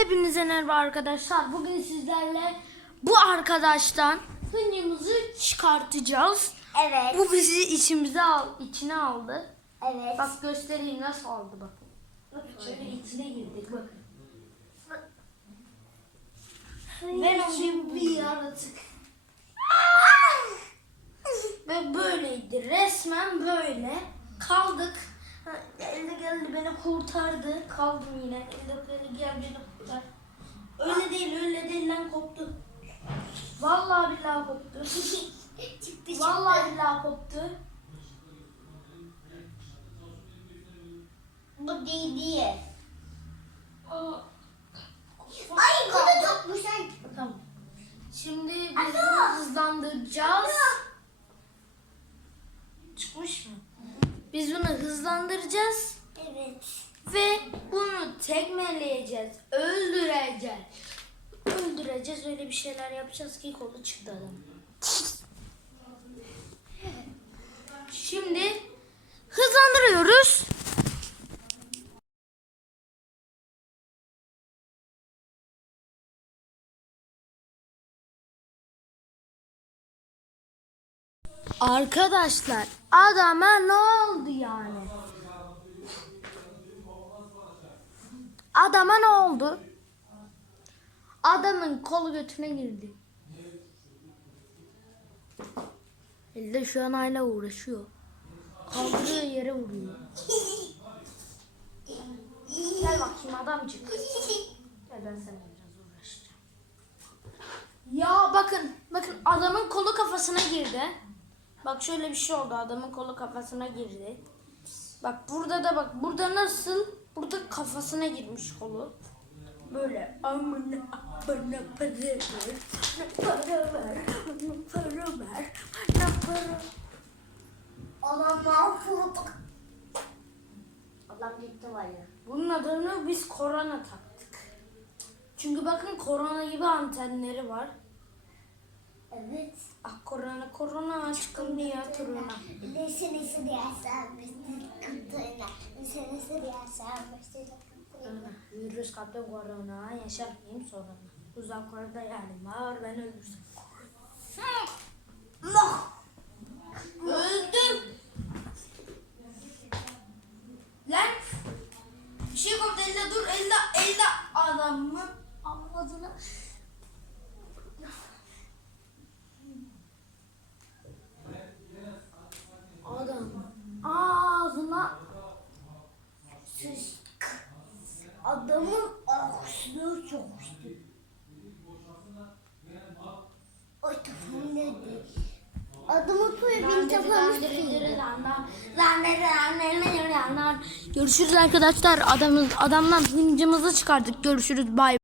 Hepinize merhaba arkadaşlar. Bugün sizlerle bu arkadaştan hıncımızı çıkartacağız. Evet. Bu bizi içimize al, içine aldı. Evet. Bak göstereyim nasıl aldı bak. Şöyle içine girdik bakın. Venom gibi bir yaratık. Ve böyleydi. Resmen böyle. Kaldık. Elde geldi beni kurtardı. Kaldım yine. Elde beni gel beni Öyle değil öyle değil lan koptu. Vallahi billahi koptu. çıktı Vallahi billahi koptu. Bu değil diye. Aa, Ay da tutmuş. Ay. Tamam. Şimdi biz Alo. hızlandıracağız. Çıkmış mı? Biz bunu hızlandıracağız Evet. Ve bunu tekmeleyeceğiz, öldüreceğiz. Öldüreceğiz, öyle bir şeyler yapacağız ki kolu çıktı adam. Şimdi hızlandırıyoruz. Arkadaşlar adama ne oldu yani? Adama ne oldu? Adamın kolu götüne girdi. Elde şu an hala uğraşıyor. Kaldırıyor yere vuruyor. Gel bakayım adamcık. Gel ben seninle biraz uğraşacağım. Ya bakın, bakın adamın kolu kafasına girdi. Bak şöyle bir şey oldu. Adamın kolu kafasına girdi. Bak burada da bak. Burada nasıl? Burada kafasına girmiş kolu. Böyle amına bana para ver. Bana para ver. Bana para ver. Bana para Adam mahvolduk. Adam gitti var ya. Bunun adını biz korona taktık. Çünkü bakın korona gibi antenleri var. Evet. Ah korona korona çıkın diye turuna. Nesi nesi diyersen biz kıntığına. Nesi nesi diyersen biz kıntığına. Virüs kaptı korona yaşar mıyım sonra? Uzaklarda yani var ben ölürsem. Loh. Öldüm. Lan. Bir şey koptu elde dur elde elde adamı avladığını. Adamın aksine sokmuştu. Ay kafam neydi? Adamın suyu bin tapamıştı. Görüşürüz arkadaşlar. Adamız adamdan hıncımızı çıkardık. Görüşürüz. Bay.